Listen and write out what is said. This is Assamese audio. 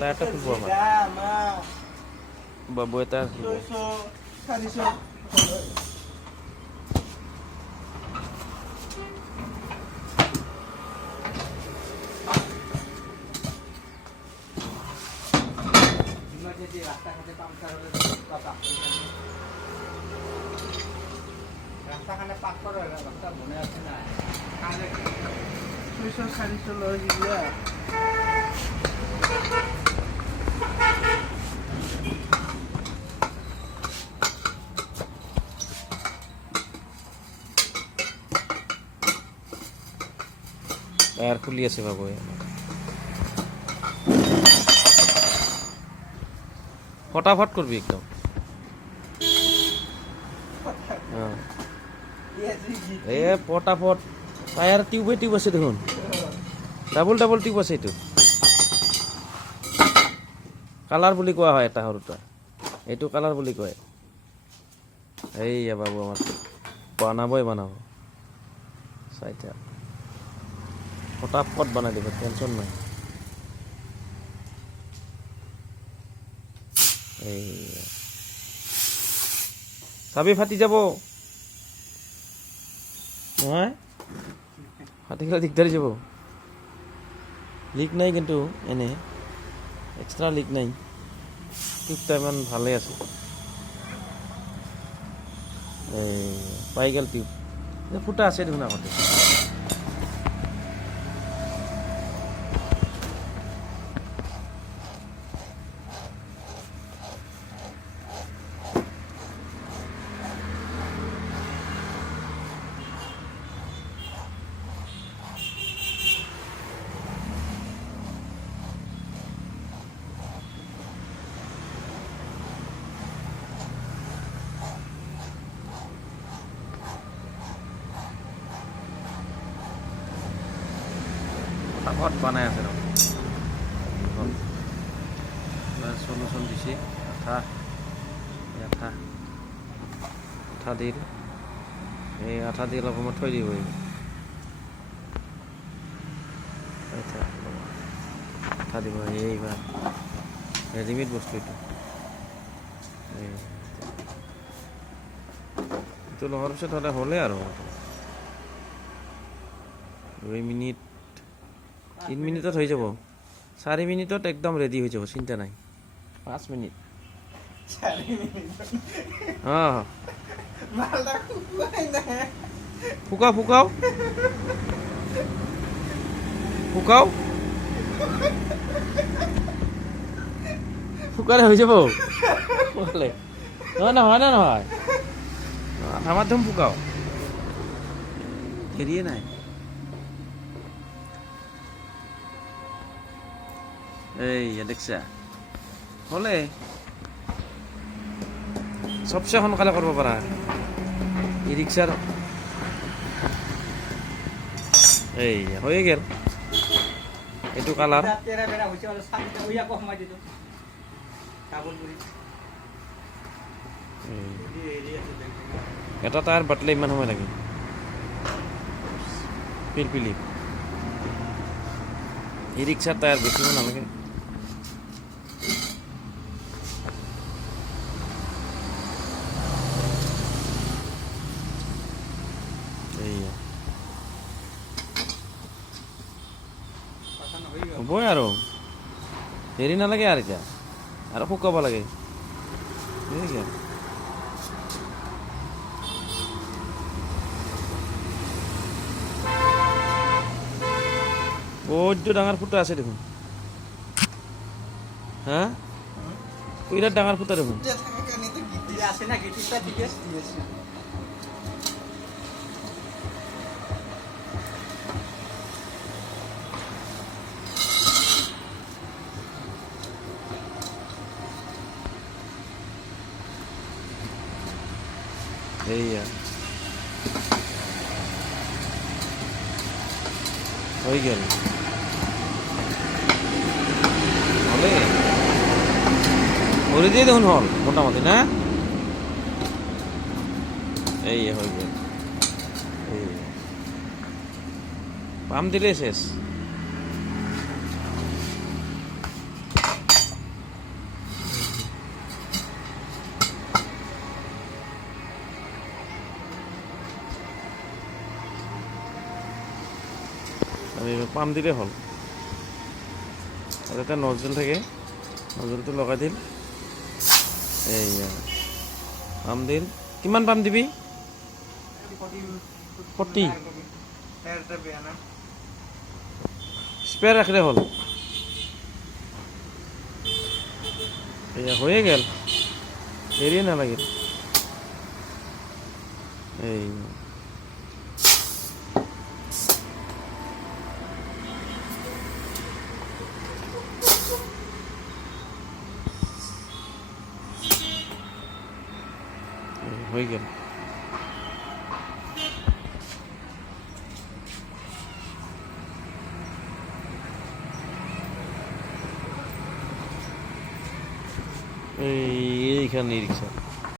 টায়ারটা খুলবো আমার বাবু টায়ার খুলবো রাস্তাখানে পাক করে রাস্তা মনে আছে না 600 লয় গিয়া টায়ার খুলি আছে বাবু ফটাফট করবি একদম এ ফটাফট টায়ার টিউব আছে দেখুন ডাবল ডাবল টিউব আছে এইটো কালার বুলি কোৱা হয় এটা সৰুটা এইটো কালাৰ বুলি কয় এইয়া বাবু আমাৰ বনাব চাইটা ফটাফট বনাই দিব টেনশন নাই এই চাবি ফাটি যাব নহয় ফাটি গেলে দিগদাৰি যাব লিক নাই কিন্তু এনে এক্সট্ৰা লিক নাই টিউবটা ইমান ভালে আছে এই পাই গেল টিউব ফুটা আছে দেখোন আগতে ফটাফট বনাই আছে সলিউশন দিছে আঠা দিল এই আঠা দি অলপ সময় থৈ দিব আঠা দিব এইবাৰ ৰেডিমেড বস্তু এইটো লোৱাৰ পিছত হ'লে হ'লে আৰু 2 মিনিট 3 মিনিটত হৈ যাব 4 মিনিটত একদম ৰেডি হৈ যাব চিন্তা নাই 5 মিনিট 4 মিনিট অঁ মালটা শুকুৱাই নাই ফুকাও ফুকালে হৈ যাব ফুকালে নহয় আঠা মাধ্যম ফুকাও হেৰিয়ে নাই এই দেখছা হলে সবচে সোনকালে কৰিব পাৰা ই ৰিক্সাৰ এই হয়ে গেল এইটো কালাৰ এটা টায়াৰ বাটলে ইমান সময় লাগে পিলপিলি ই ৰিক্সাৰ টায়াৰ বেছি সময় নালাগে হ'বই আৰু হেৰি নালাগে আৰু এতিয়া আৰু শুকাব লাগে বহুত ডাঙৰ ফুটা আছে দেখোন হা বিৰাট ডাঙৰ ফুটা দেখোন এইয়া হৈ গেল হলে ভরি দিয়ে দেখুন হল মোটামুটি না এই হয়ে গেল পাম্প দিলে শেষ পাম্প দিলে হ'ল আৰু এটা নজল থাকে নজলটো লগাই দিল এইয়া পাম্প দিল কিমান পাম্প দিবি 40 এটা বেয়া না স্পেয়াৰ ৰাখিলে হ'ল এয়া হৈয়ে গেল দেৰিয়ে নালাগিল এই হয়ে গেল এইখানে ৰিক্সা